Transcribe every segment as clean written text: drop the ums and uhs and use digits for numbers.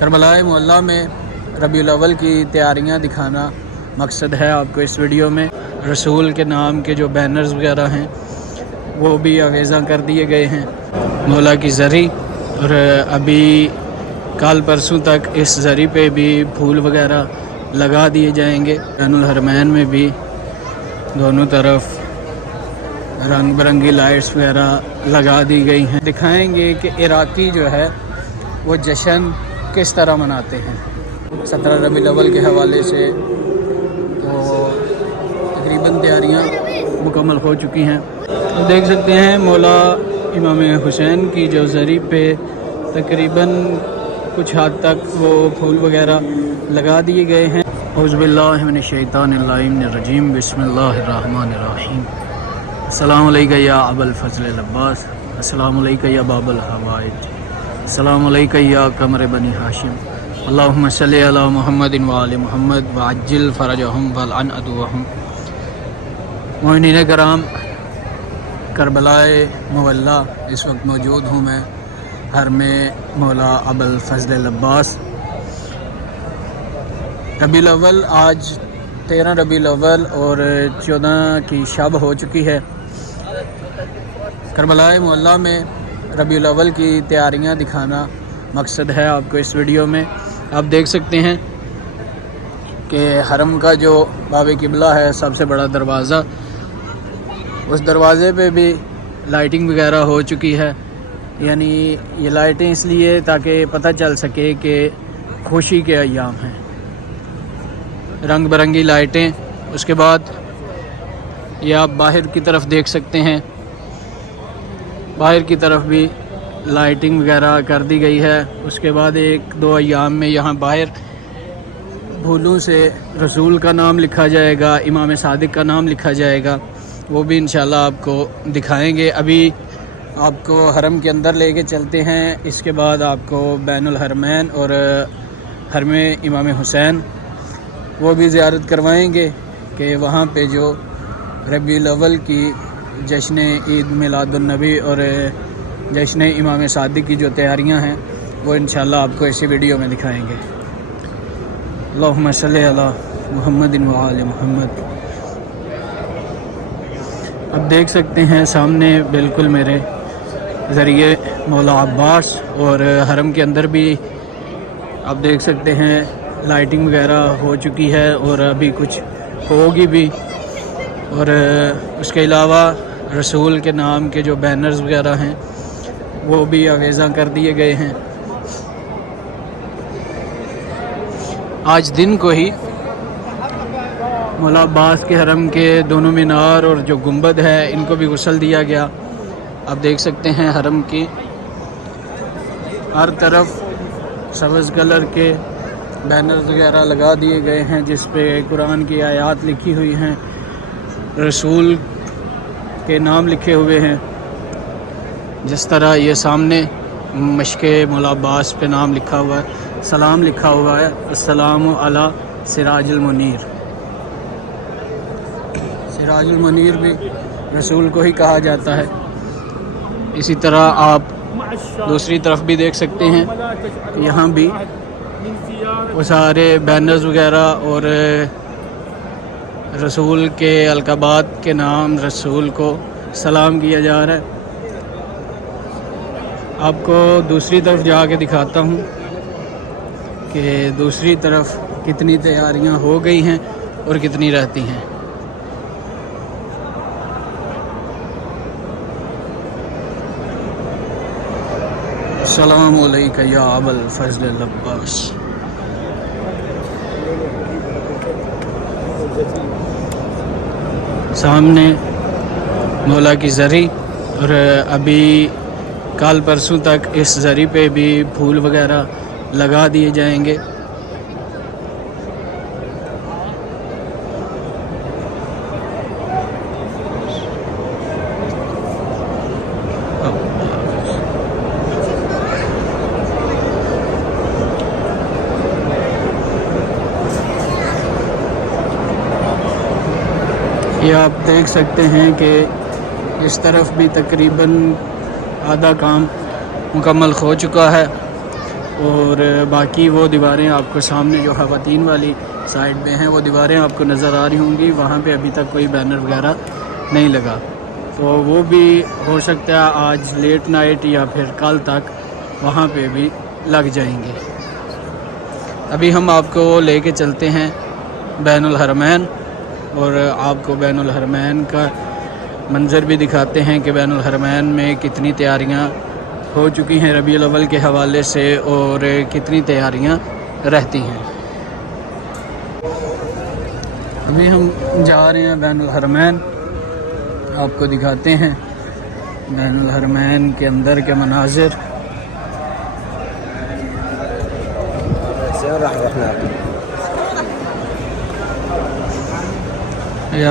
کربلائے معلیٰ میں ربیع الاول کی تیاریاں دکھانا مقصد ہے آپ کو اس ویڈیو میں۔ رسول کے نام کے جو بینرز وغیرہ ہیں وہ بھی آویزاں کر دیے گئے ہیں مولا کی زری، اور ابھی کل پرسوں تک اس زری پہ بھی پھول وغیرہ لگا دیے جائیں گے۔ بین الحرمین میں بھی دونوں طرف رنگ برنگی لائٹس وغیرہ لگا دی گئی ہیں۔ دکھائیں گے کہ عراقی جو ہے وہ جشن کس طرح مناتے ہیں 17 ربیع الاول کے حوالے سے۔ تو تقریباً تیاریاں مکمل ہو چکی ہیں۔ تو دیکھ سکتے ہیں مولا امام حسین کی جو زری پہ تقریباً کچھ حد تک وہ پھول وغیرہ لگا دیے گئے ہیں۔ اعوذ باللہ من الشیطان الرجیم، بسم اللہ الرحمن الرحیم۔ السلام علیکم یا ابا الفضل العباس، السلام علیکم یا باب الحوائج، السلام علیکم یا قمر بنی ہاشم، اللہم صلی علی محمد وآل محمد وعجل فرجہم والعن عدوہم۔ مومنین کرام، کربلائے معلیٰ اس وقت موجود ہوں میں حرم مولا ابا الفضل العباس۔ ربیع الاول آج 13 ربیع الاول اور 14 کی شب ہو چکی ہے۔ کربلائے معلیٰ میں ربیع الاول کی تیاریاں دکھانا مقصد ہے آپ کو اس ویڈیو میں۔ آپ دیکھ سکتے ہیں کہ حرم کا جو باب قبلہ ہے، سب سے بڑا دروازہ، اس دروازے پہ بھی لائٹنگ وغیرہ ہو چکی ہے۔ یعنی یہ لائٹیں اس لیے تاکہ پتہ چل سکے کہ خوشی کے ایام ہیں، رنگ برنگی لائٹیں۔ اس کے بعد یہ آپ باہر کی طرف دیکھ سکتے ہیں، باہر کی طرف بھی لائٹنگ وغیرہ کر دی گئی ہے۔ اس کے بعد 1-2 ایام میں یہاں باہر پھولوں سے رسول کا نام لکھا جائے گا، امام صادق کا نام لکھا جائے گا، وہ بھی انشاءاللہ آپ کو دکھائیں گے۔ ابھی آپ کو حرم کے اندر لے کے چلتے ہیں، اس کے بعد آپ کو بین الحرمین اور حرم امام حسین وہ بھی زیارت کروائیں گے کہ وہاں پہ جو ربیع الاول کی جشن عید میلاد النبی اور جشن امام صادق کی جو تیاریاں ہیں وہ انشاءاللہ آپ کو اسی ویڈیو میں دکھائیں گے۔ اللہم صلی علی محمد وآل محمد۔ اب دیکھ سکتے ہیں سامنے بالکل میرے ذریعے مولا عباس، اور حرم کے اندر بھی آپ دیکھ سکتے ہیں لائٹنگ وغیرہ ہو چکی ہے اور ابھی کچھ ہوگی بھی۔ اور اس کے علاوہ رسول کے نام کے جو بینرز وغیرہ ہیں وہ بھی آویزاں کر دیے گئے ہیں۔ آج دن کو ہی مولا عباس کے حرم کے دونوں مینار اور جو گنبد ہے ان کو بھی غسل دیا گیا۔ آپ دیکھ سکتے ہیں حرم کی ہر طرف سبز کلر کے بینرز وغیرہ لگا دیے گئے ہیں جس پہ قرآن کی آیات لکھی ہوئی ہیں، رسول کے نام لکھے ہوئے ہیں۔ جس طرح یہ سامنے مشق مولا عباس پہ نام لکھا ہوا ہے، سلام لکھا ہوا ہے، السلام علی سراج المنیر۔ سراج المنیر بھی رسول کو ہی کہا جاتا ہے۔ اسی طرح آپ دوسری طرف بھی دیکھ سکتے ہیں، یہاں بھی وہ سارے بینرز وغیرہ اور رسول کے القابات کے نام رسول کو سلام کیا جا رہا ہے۔ آپ کو دوسری طرف جا کے دکھاتا ہوں کہ دوسری طرف کتنی تیاریاں ہو گئی ہیں اور کتنی رہتی ہیں۔ السلام علیکم یا ابا الفضل العباس۔ سامنے مولا کی زری، اور ابھی کل پرسوں تک اس زری پہ بھی پھول وغیرہ لگا دیے جائیں گے۔ یہ آپ دیکھ سکتے ہیں کہ اس طرف بھی تقریباً آدھا کام مکمل ہو چکا ہے۔ اور باقی وہ دیواریں آپ کو سامنے جو خواتین والی سائڈ پہ ہیں وہ دیواریں آپ کو نظر آ رہی ہوں گی، وہاں پہ ابھی تک کوئی بینر وغیرہ نہیں لگا، تو وہ بھی ہو سکتا ہے آج لیٹ نائٹ یا پھر کل تک وہاں پہ بھی لگ جائیں گے۔ ابھی ہم آپ کو لے کے چلتے ہیں بین الحرمین، اور آپ کو بین الحرمین کا منظر بھی دکھاتے ہیں کہ بین الحرمین میں کتنی تیاریاں ہو چکی ہیں ربیع الاول کے حوالے سے اور کتنی تیاریاں رہتی ہیں۔ ابھی ہم جا رہے ہیں بین الحرمین، آپ کو دکھاتے ہیں بین الحرمین کے اندر کے مناظر۔ یہ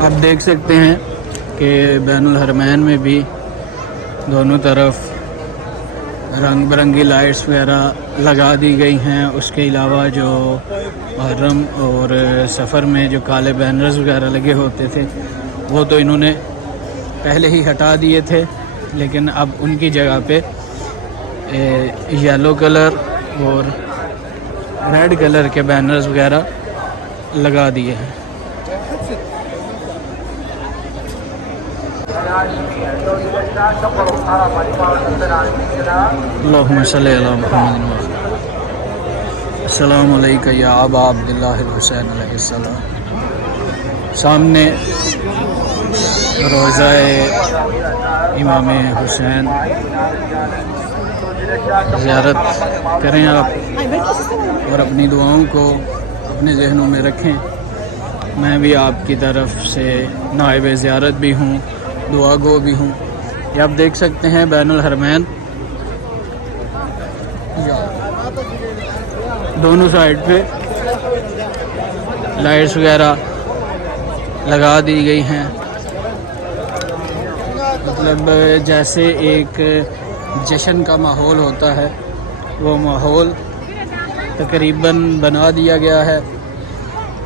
آپ دیکھ سکتے ہیں کہ بین الحرمین میں بھی دونوں طرف رنگ برنگی لائٹس وغیرہ لگا دی گئی ہیں۔ اس کے علاوہ جو محرم اور سفر میں جو کالے بینرز وغیرہ لگے ہوتے تھے وہ تو انہوں نے پہلے ہی ہٹا دیے تھے، لیکن اب ان کی جگہ پہ یلو کلر اور ریڈ کلر کے بینرز وغیرہ لگا دیے ہیں۔ اللہم صلی علی محمد۔ السلام علیکم یا ابا عبداللہ الحسین علیہ السلام۔ سامنے روضہ امام حسین، زیارت کریں آپ اور اپنی دعاؤں کو اپنے ذہنوں میں رکھیں۔ میں بھی آپ کی طرف سے نائب زیارت بھی ہوں، دعا گو بھی ہوں۔ یہ آپ دیکھ سکتے ہیں بین الحرمین، دونوں سائڈ پہ لائٹس وغیرہ لگا دی گئی ہیں، مطلب جیسے ایک جشن کا ماحول ہوتا ہے وہ ماحول تقریباً بنا دیا گیا ہے۔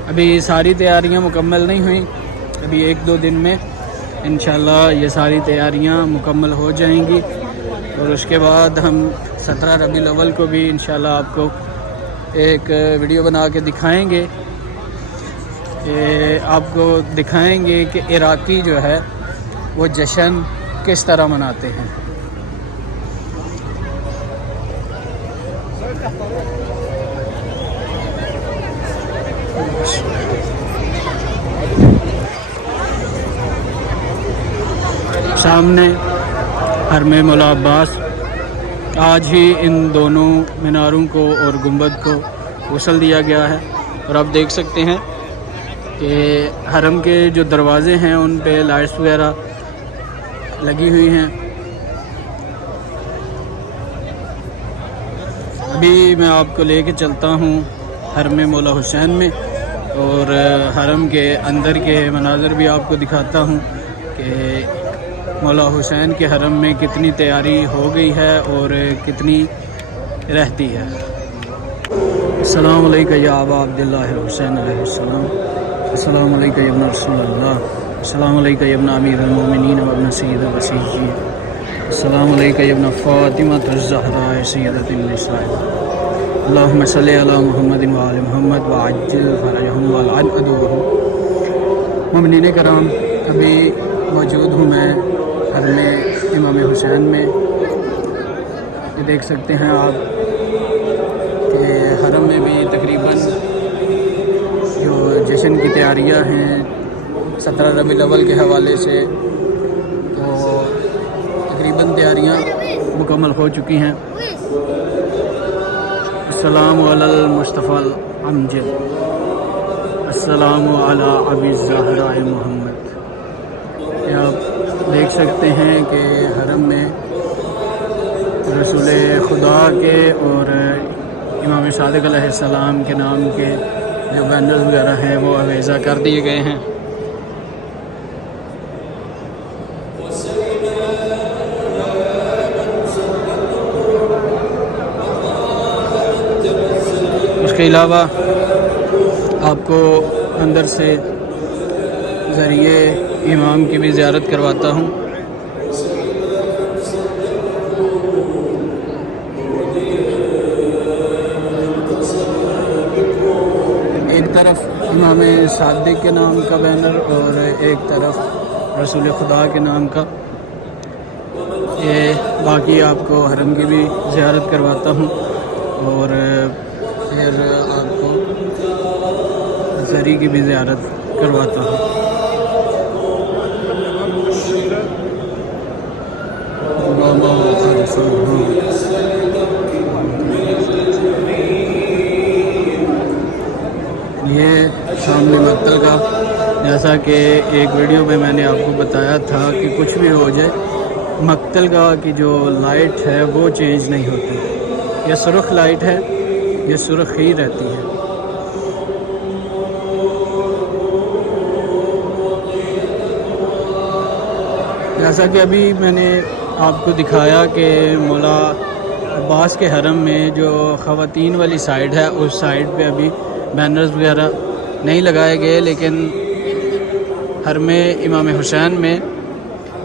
ابھی ساری تیاریاں مکمل نہیں ہوئیں، ابھی 1-2 دن میں انشاءاللہ یہ ساری تیاریاں مکمل ہو جائیں گی، اور اس کے بعد ہم 17 ربیع الاول کو بھی انشاءاللہ آپ کو ایک ویڈیو بنا کے دکھائیں گے، کہ آپ کو دکھائیں گے کہ عراقی جو ہے وہ جشن کس طرح مناتے ہیں۔ سامنے حرم مولا عباس، آج ہی ان دونوں میناروں کو اور گنبد کو غسل دیا گیا ہے، اور آپ دیکھ سکتے ہیں کہ حرم کے جو دروازے ہیں ان پہ لائٹس وغیرہ لگی ہوئی ہیں۔ ابھی میں آپ کو لے کے چلتا ہوں حرم مولا حسین میں، اور حرم کے اندر کے مناظر بھی آپ کو دکھاتا ہوں کہ مولا حسین کے حرم میں کتنی تیاری ہو گئی ہے اور کتنی رہتی ہے۔ السلام علیکم یا ابا عبداللہ الحسین علیہ السلام۔ السلام علیکم یا ابن رسول اللہ۔ السلام علیکم یا ابن امیر المومنین و ابن سید الوصیین۔ السلام علیکم یا ابن فاطمۃ الزہراء سیدۃ النساء۔ اللہم صلی علی محمد و آل محمد وعجل فرجہم والعن عدوہم۔ مومنین کرام، ابھی موجود ہوں میں حرم امام حسین میں۔ یہ دیکھ سکتے ہیں آپ کہ حرم میں بھی تقریباً جو جشن کی تیاریاں ہیں 17 ربیع الاول کے حوالے سے، تو تقریباً تیاریاں مکمل ہو چکی ہیں۔ السلام علی المصطفی الامجد، السلام علی ابی الزہراء محمد۔ یہ آپ دیکھ سکتے ہیں کہ حرم میں رسول خدا کے اور امام صادق علیہ السلام کے نام کے جو بینرز وغیرہ ہیں وہ آویزہ کر دیے گئے ہیں۔ اس کے علاوہ آپ کو اندر سے ذریعے امام کی بھی زیارت کرواتا ہوں۔ امام صادق کے نام کا بینر اور ایک طرف رسول خدا کے نام کا. یہ باقی آپ کو حرم کی بھی زیارت کرواتا ہوں اور پھر آپ کو زری کی بھی زیارت کرواتا ہوں. یہ سامنے مقتل کا، جیسا کہ ایک ویڈیو میں نے آپ کو بتایا تھا کہ کچھ بھی ہو جائے مقتل کا کی جو لائٹ ہے وہ چینج نہیں ہوتی. یہ سرخ لائٹ ہے، یہ سرخ ہی رہتی ہے. جیسا کہ ابھی میں نے آپ کو دکھایا کہ مولا عباس کے حرم میں جو خواتین والی سائڈ ہے اس سائڈ پہ ابھی بینرز وغیرہ نہیں لگائے گئے، لیکن حرم امام حسین میں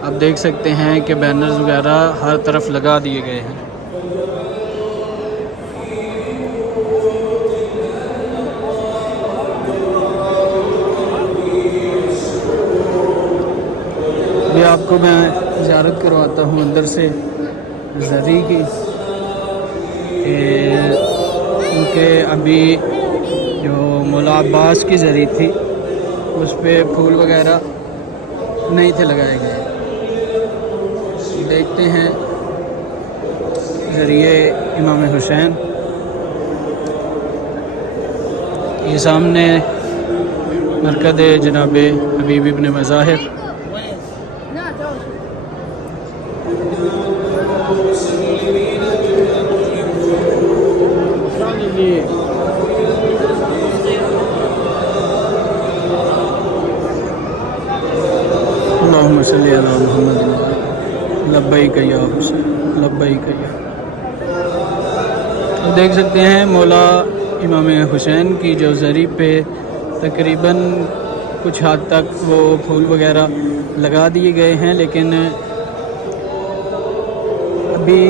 آپ دیکھ سکتے ہیں کہ بینرز وغیرہ ہر طرف لگا دیے گئے ہیں. یہ آپ کو میں زیارت کرواتا ہوں اندر سے زری کی، کیونکہ ابھی جو مولا عباس کی زری تھی اس پہ پھول وغیرہ نہیں تھے لگائے گئے. دیکھتے ہیں ذریعے امام حسین. یہ سامنے مرکز جناب حبیب ابن مظاہر. اللہم صلی علی محمد لبیک یا حسین لبیک یا. دیکھ سکتے ہیں مولا امام حسین کی جو زری پہ تقریباً کچھ حد تک وہ پھول وغیرہ لگا دیے گئے ہیں، لیکن ابھی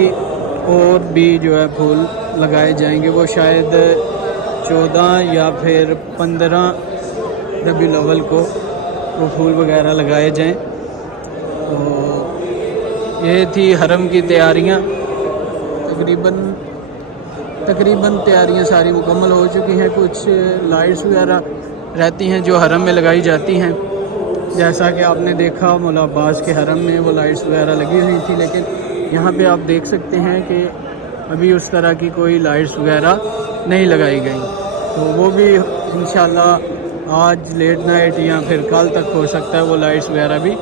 اور بھی جو ہے پھول لگائے جائیں گے. وہ شاید 14 یا پھر 15 ربیع الاول کو وہ پھول وغیرہ لگائے جائیں. تو یہ تھی حرم کی تیاریاں. تقریباً تیاریاں ساری مکمل ہو چکی ہیں. کچھ لائٹس وغیرہ رہتی ہیں جو حرم میں لگائی جاتی ہیں، جیسا کہ آپ نے دیکھا مولا عباس کے حرم میں وہ لائٹس وغیرہ لگی ہوئی تھی، لیکن یہاں پہ آپ دیکھ سکتے ہیں کہ ابھی اس طرح کی کوئی لائٹس وغیرہ نہیں لگائی گئی. تو وہ بھی انشاءاللہ آج لیٹ نائٹ یا پھر کل تک ہو سکتا ہے وہ لائٹس وغیرہ بھی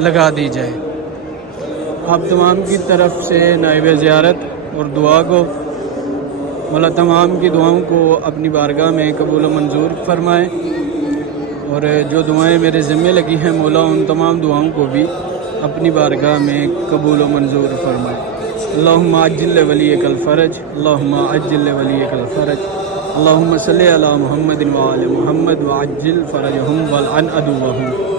لگا دی جائے. آپ تمام کی طرف سے نائب زیارت اور دعا کو مولا تمام کی دعاؤں کو اپنی بارگاہ میں قبول و منظور فرمائے، اور جو دعائیں میرے ذمے لگی ہیں مولا ان تمام دعاؤں کو بھی اپنی بارگاہ میں قبول و منظور فرمائے. اللہم عجل ولیک الفرج، اللہم عجل ولیک الفرج، اللہم صلی علی محمد وآل محمد وعجل فرجہم والعن عدوہم.